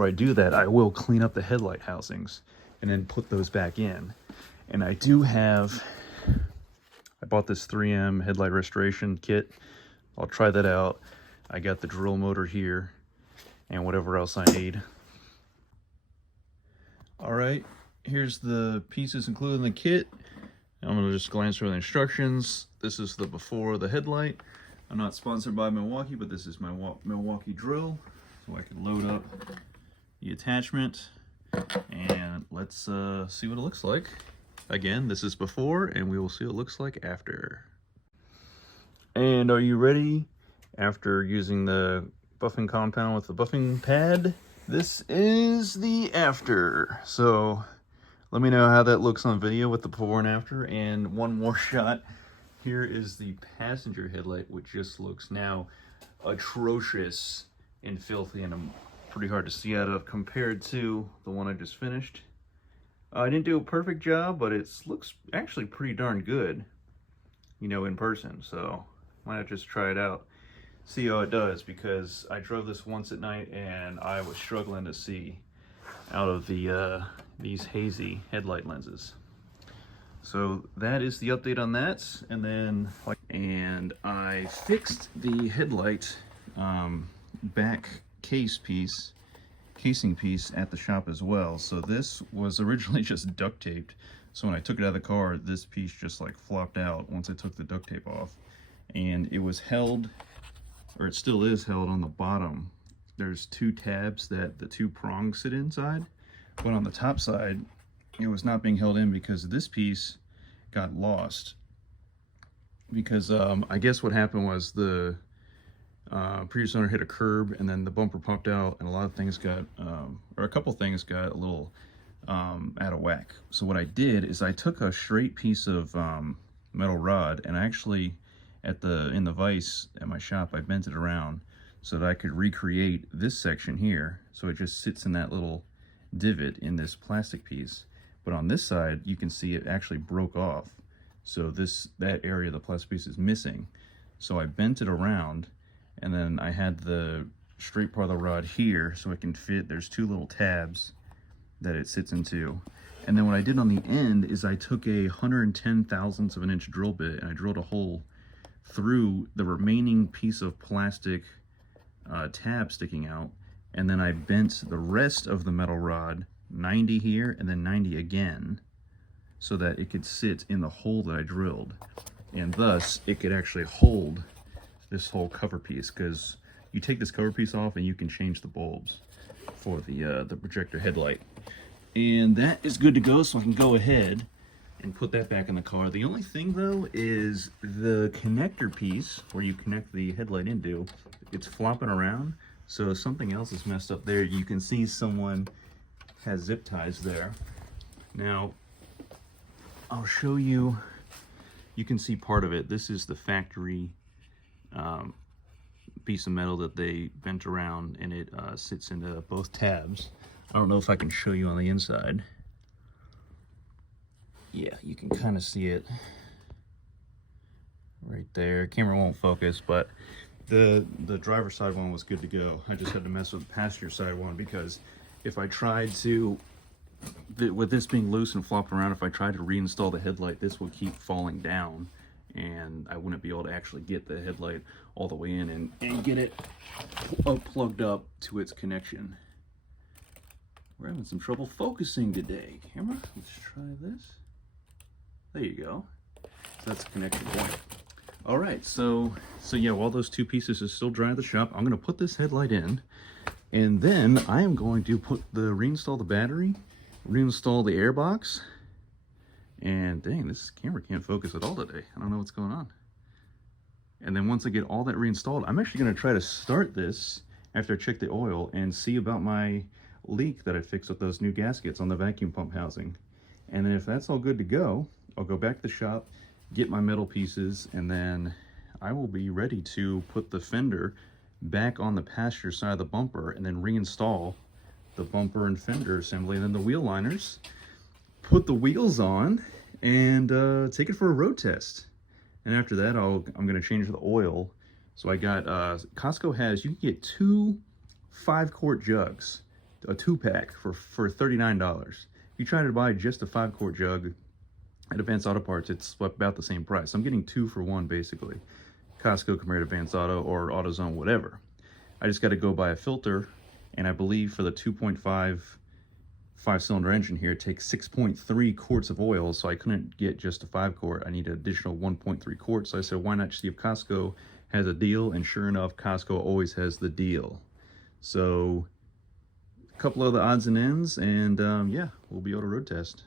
Before I do that, I will clean up the headlight housings and then put those back in. And I do have, I bought this 3M headlight restoration kit. I'll try that out. I got the drill motor here and whatever else I need. All right, here's the pieces included in the kit. I'm gonna just glance over the instructions. This is the before the headlight. I'm not sponsored by Milwaukee, but this is my Milwaukee drill. So I can load up the attachment and let's see what it looks like. Again, this is before and we will see what it looks like after. And are you ready? After using the buffing compound with the buffing pad, this is the after. So let me know how that looks on video with the before and after. And one more shot. Here is the passenger headlight, which just looks now atrocious and filthy and pretty hard to see out of compared to the one I just finished. I didn't do a perfect job, but it looks actually pretty darn good, you know, in person. So why not just try it out, see how it does, because I drove this once at night and I was struggling to see out of the these hazy headlight lenses. So that is the update on that. And I fixed the headlight back casing piece at the shop as well. So this was originally just duct taped. So when I took it out of the car, this piece just like flopped out once I took the duct tape off. And it was held, or it still is held on the bottom. There's two tabs that the two prongs sit inside, but on the top side, it was not being held in because this piece got lost. Because I guess what happened was the previous owner hit a curb and then the bumper popped out and a lot of things got, or a couple things got a little out of whack. So what I did is I took a straight piece of metal rod and I actually, in the vise at my shop, I bent it around so that I could recreate this section here. So it just sits in that little divot in this plastic piece. But on this side, you can see it actually broke off. So that area of the plastic piece is missing. So I bent it around, and then I had the straight part of the rod here so it can fit. There's two little tabs that it sits into. And then what I did on the end is I took a 110 thousandths of an inch drill bit and I drilled a hole through the remaining piece of plastic tab sticking out. And then I bent the rest of the metal rod 90 here and then 90 again so that it could sit in the hole that I drilled, and thus it could actually hold this whole cover piece, because you take this cover piece off and you can change the bulbs for the projector headlight. And that is good to go, so I can go ahead and put that back in the car. The only thing though is the connector piece where you connect the headlight into, it's flopping around, so something else is messed up there. You can see someone has zip ties there. Now, I'll show you, you can see part of it. This is the factory piece of metal that they bent around, and it sits into both tabs. I don't know if I can show you on the inside. Yeah, you can kind of see it right there. Camera won't focus, but the driver's side one was good to go. I just had to mess with the passenger side one because if I tried to, with this being loose and flopping around, if I tried to reinstall the headlight, this would keep falling down and I wouldn't be able to actually get the headlight all the way in and get it plugged up to its connection. We're having some trouble focusing today. Camera, let's try this. There you go. So that's the connection point. All right, so yeah, while those two pieces are still dry at the shop, I'm gonna put this headlight in, and then I am going to reinstall the battery, reinstall the air box, and dang, this camera can't focus at all today. I don't know what's going on. And then once I get all that reinstalled, I'm actually gonna try to start this after I check the oil and see about my leak that I fixed with those new gaskets on the vacuum pump housing. And then if that's all good to go, I'll go back to the shop, get my metal pieces, and then I will be ready to put the fender back on the passenger side of the bumper and then reinstall the bumper and fender assembly, and then the wheel liners, put the wheels on, and take it for a road test. And after that, I'm going to change the oil. So I got, Costco has, you can get two 5-quart jugs, a 2-pack for $39. If you try to buy just a 5-quart jug at Advanced Auto Parts, it's about the same price. I'm getting 2 for 1 basically. Costco compared to Advanced Auto or AutoZone, whatever. I just got to go buy a filter, and I believe for the 2.5 5-cylinder engine here, it takes 6.3 quarts of oil, so I couldn't get just a 5-quart. I need an additional 1.3 quarts. So I said, why not see if Costco has a deal? And sure enough, Costco always has the deal. So a couple of the odds and ends, and yeah, we'll be able to road test.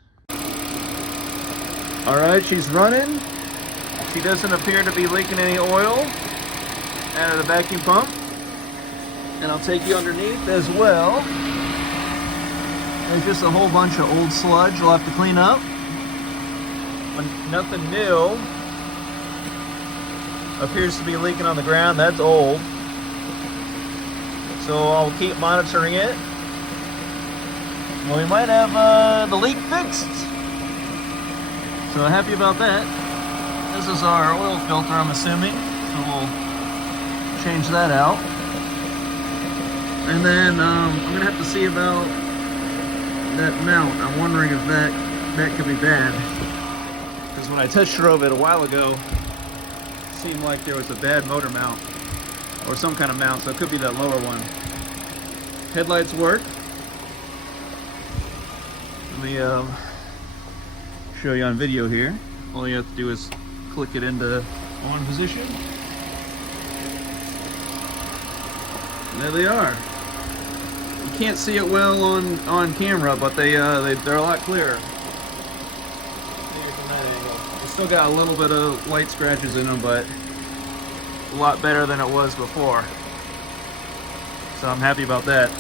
All right, she's running. She doesn't appear to be leaking any oil out of the vacuum pump. And I'll take you underneath as well. There's just a whole bunch of old sludge we'll have to clean up. But nothing new appears to be leaking on the ground. That's old. So I'll keep monitoring it. Well, we might have the leak fixed. So happy about that. This is our oil filter, I'm assuming. So we'll change that out. And then I'm gonna have to see about that mount. I'm wondering if that could be bad. Because when I test drove it a while ago, it seemed like there was a bad motor mount or some kind of mount, so it could be that lower one. Headlights work. Let me show you on video here. All you have to do is click it into on position. And there they are. You can't see it well on camera, but they're a lot clearer. Maybe from that angle. They still got a little bit of light scratches in them, but a lot better than it was before. So I'm happy about that.